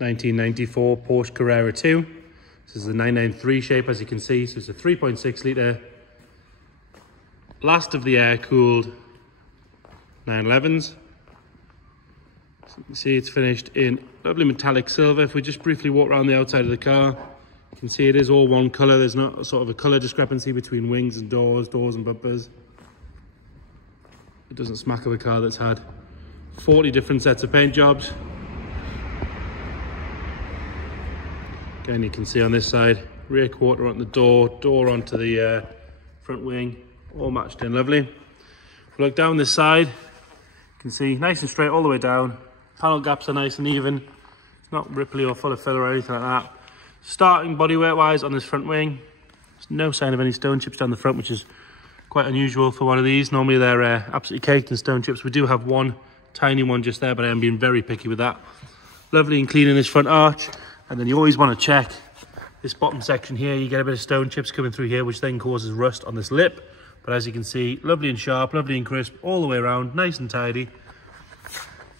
1994 Porsche Carrera 2. This is the 993 shape, as you can see. So it's a 3.6 litre, last of the air-cooled 911s. So you can see it's finished in lovely metallic silver. If we just briefly walk around the outside of the car, you can see it is all one colour. There's not sort of a colour discrepancy between wings and doors and bumpers. It doesn't smack of a car that's had 40 different sets of paint jobs. Again, you can see on this side, rear quarter on the door onto the front wing, all matched in lovely. If we look down this side, you can see nice and straight all the way down. Panel gaps are nice and even. It's not ripply or full of filler or anything like that. Starting bodywork wise on this front wing, there's no sign of any stone chips down the front, which is quite unusual for one of these. Normally they're absolutely caked in stone chips. We do have one tiny one just there, but I am being very picky with that. Lovely and clean in this front arch. And then you always want to check this bottom section here. You get a bit of stone chips coming through here, which then causes rust on this lip. But as you can see, lovely and sharp, lovely and crisp all the way around, nice and tidy.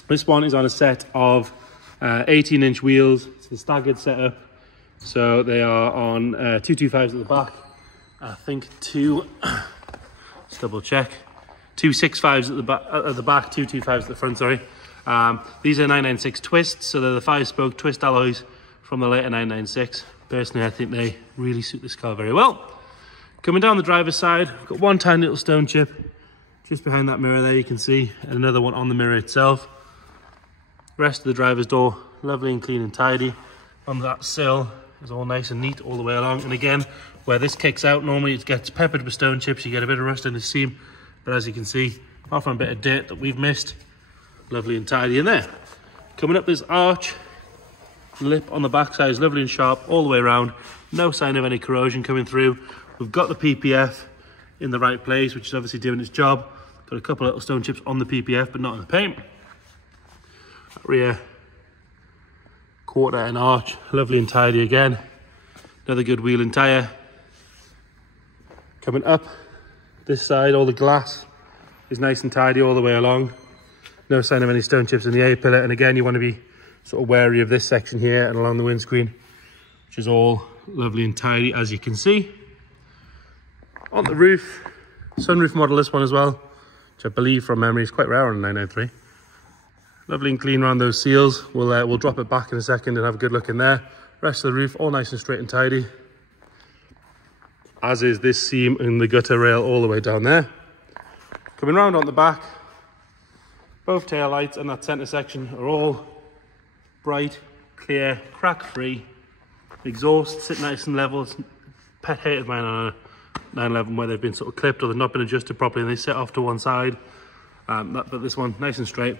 This one is on a set of 18-inch wheels. It's the staggered setup. So they are on 225s at the back. I think let's double check. 265s at the back, 225s at the front, sorry. These are 996 twists, so they're the 5-spoke twist alloys from the later 996. Personally, I think they really suit this car very well. Coming down the driver's side, we've got one tiny little stone chip just behind that mirror there, you can see, and another one on the mirror itself. Rest of the driver's door, lovely and clean and tidy. On that sill, it's all nice and neat all the way along. And again, where this kicks out, normally it gets peppered with stone chips. You get a bit of rust in the seam, but as you can see, apart from a bit of dirt that we've missed, lovely and tidy in there. Coming up this arch, lip on the back side is lovely and sharp all the way around. No sign of any corrosion coming through. We've got the PPF in the right place, which is obviously doing its job. Got a couple of little stone chips on the PPF, but not on the paint. Rear quarter and arch, lovely and tidy again. Another good wheel and tyre. Coming up this side, all the glass is nice and tidy all the way along. No sign of any stone chips in the A-pillar. And again, you want to be sort of wary of this section here and along the windscreen, which is all lovely and tidy, as you can see. On the roof, sunroof model, this one as well, which I believe from memory is quite rare on a 993. Lovely and clean around those seals. We'll drop it back in a second and have a good look in there. Rest of the roof, all nice and straight and tidy. As is this seam in the gutter rail all the way down there. Coming round on the back, both tail lights and that centre section are all bright, clear, crack-free. Exhaust sit nice and level. It's pet hate of mine on a 911 where they've been sort of clipped or they've not been adjusted properly and they sit off to one side. But this one, nice and straight.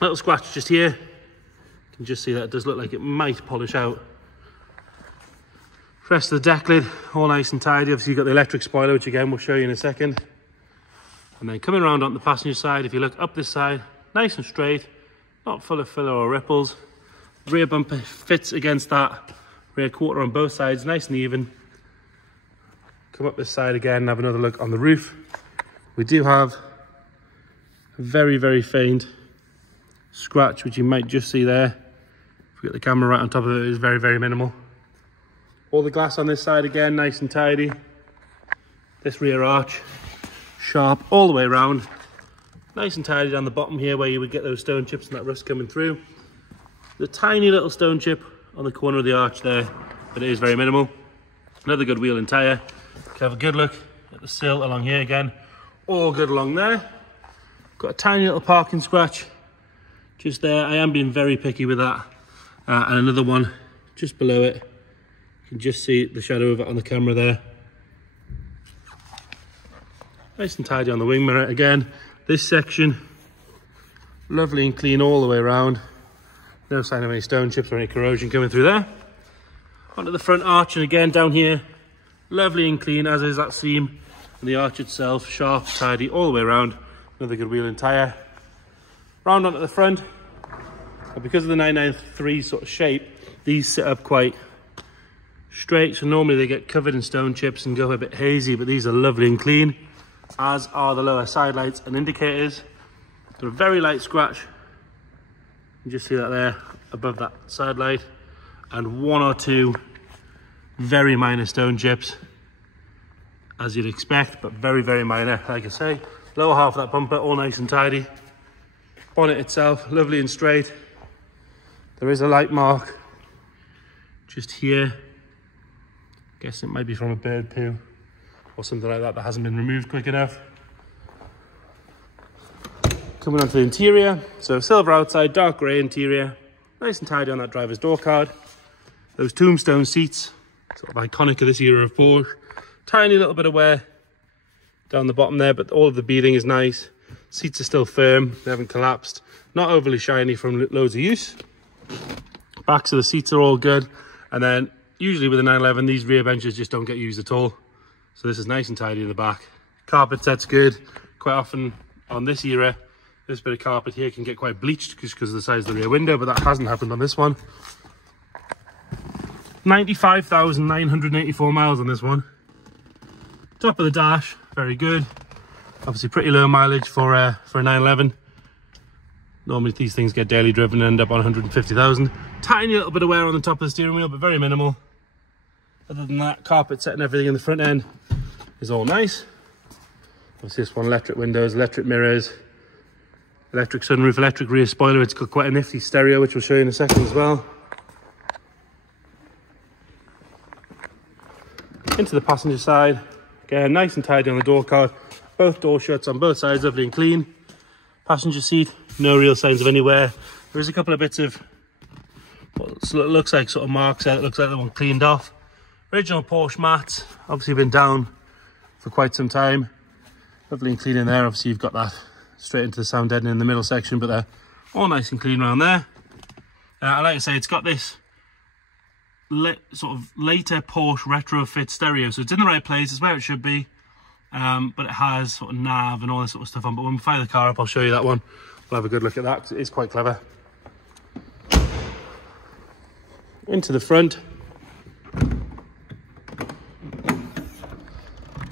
Little scratch just here. You can just see that it does look like it might polish out. Rest of the deck lid, all nice and tidy. Obviously you've got the electric spoiler, which again we'll show you in a second. And then coming around on the passenger side, if you look up this side, nice and straight, not full of filler or ripples. Rear bumper fits against that rear quarter on both sides, nice and even. Come up this side again and have another look on the roof. We do have a very, very faint scratch, which you might just see there. If we get the camera right on top of it, it is very, very minimal. All the glass on this side again, nice and tidy. This rear arch, sharp all the way around. Nice and tidy down the bottom here where you would get those stone chips and that rust coming through. The tiny little stone chip on the corner of the arch there, but it is very minimal. Another good wheel and tyre. Have a good look at the sill along here again. All good along there. Got a tiny little parking scratch just there. I am being very picky with that. And another one just below it. You can just see the shadow of it on the camera there. Nice and tidy on the wing mirror again. This section, lovely and clean all the way around. No sign of any stone chips or any corrosion coming through there. Onto the front arch, and again down here, lovely and clean, as is that seam. And the arch itself, sharp, tidy all the way around. Another good wheel and tyre. Round onto the front. And because of the 993 sort of shape, these sit up quite straight. So normally they get covered in stone chips and go a bit hazy, but these are lovely and clean, as are the lower side lights and indicators. Got a very light scratch. You just see that there above that side light, and one or two very minor stone chips, as you'd expect, but very, very minor. Like I say, lower half of that bumper, all nice and tidy. Bonnet itself, lovely and straight. There is a light mark just here. Guess it might be from a bird poo or something like that hasn't been removed quick enough. Coming onto the interior, so silver outside, dark grey interior, nice and tidy on that driver's door card. Those tombstone seats, sort of iconic of this era of Porsche. Tiny little bit of wear down the bottom there, but all of the beading is nice. Seats are still firm, they haven't collapsed. Not overly shiny from loads of use. Backs of the seats are all good. And then usually with a 911, these rear benches just don't get used at all. So this is nice and tidy in the back. Carpet set's good. Quite often on this era, this bit of carpet here can get quite bleached just because of the size of the rear window, but that hasn't happened on this one. 95,984 miles on this one. Top of the dash, very good. Obviously pretty low mileage for a 911. Normally these things get daily driven and end up on 150,000. Tiny little bit of wear on the top of the steering wheel, but very minimal. Other than that, carpet set and everything in the front end is all nice. Obviously this one, electric windows, electric mirrors, electric sunroof, electric rear spoiler. It's got quite a nifty stereo, which we'll show you in a second as well. Into the passenger side. Again, nice and tidy on the door card. Both door shuts on both sides, lovely and clean. Passenger seat, no real signs of any wear. There is a couple of bits of what looks like sort of marks there. It looks like the one cleaned off. Original Porsche mats, obviously been down for quite some time. Lovely and clean in there. Obviously you've got that straight into the sound deadening in the middle section, but they're all nice and clean around there. Like I say, it's got this sort of later Porsche retrofit stereo, so it's in the right place, it's where it should be. But it has sort of nav and all this sort of stuff on. But when we fire the car up, I'll show you that one. We'll have a good look at that because it is quite clever. Into the front.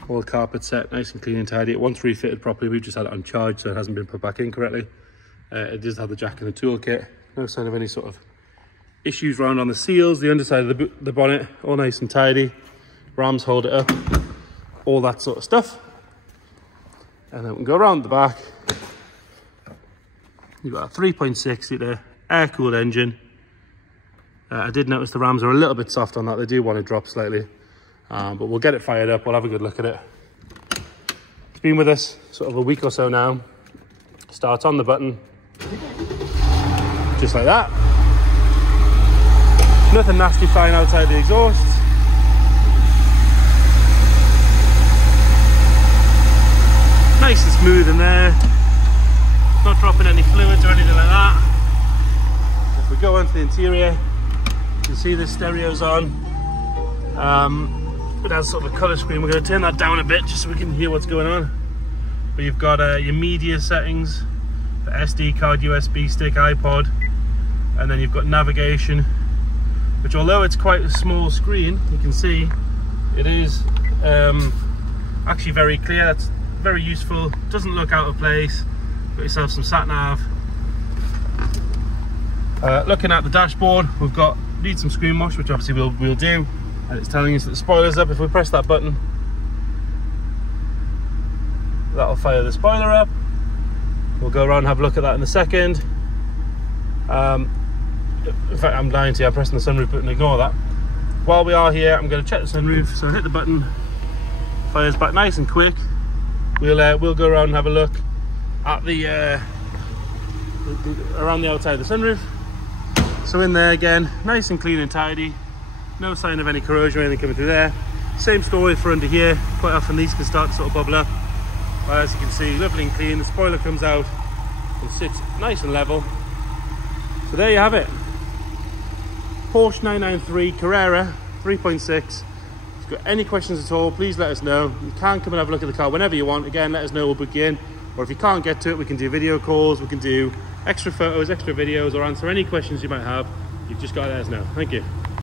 All carpet set, nice and clean and tidy. It once refitted properly, we've just had it on charge, so it hasn't been put back in correctly. It does have the jack and the toolkit. No sign of any sort of issues around on the seals. The underside of the bonnet, all nice and tidy. Rams hold it up. All that sort of stuff. And then we can go around the back. You've got a 3.6 litre air-cooled engine. I did notice the rams are a little bit soft on that. They do want to drop slightly. But we'll get it fired up. We'll have a good look at it. It's been with us sort of a week or so now. Starts on the button. Just like that. Nothing nasty flying outside the exhaust. Nice and smooth in there. Not dropping any fluids or anything like that. If we go into the interior, you can see the stereo's on. It has sort of a colour screen. We're going to turn that down a bit just so we can hear what's going on. But you've got your media settings, the SD card, USB stick, iPod, and then you've got navigation, which although it's quite a small screen, you can see it is actually very clear. That's very useful, doesn't look out of place. Got yourself some sat nav. Looking at the dashboard, we've got need some screen wash, which obviously we'll do, and it's telling us that the spoiler's up. If we press that button, that'll fire the spoiler up. We'll go around and have a look at that in a second. In fact, I'm lying to you, I'm pressing the sunroof button, ignore that. While we are here, I'm going to check the sunroof, so hit the button, fires back nice and quick. We'll go around and have a look at the around the outside of the sunroof. So in there again, nice and clean and tidy. No sign of any corrosion or anything coming through there. Same story for under here. Quite often these can start to sort of bubble up. But as you can see, lovely and clean. The spoiler comes out and sits nice and level. So there you have it. Porsche 993 Carrera 3.6. If you've got any questions at all, please let us know. You can come and have a look at the car whenever you want. Again, let us know, we'll book you in. Or if you can't get to it, we can do video calls, we can do extra photos, extra videos, or answer any questions you might have. You've just got to let us know. Thank you.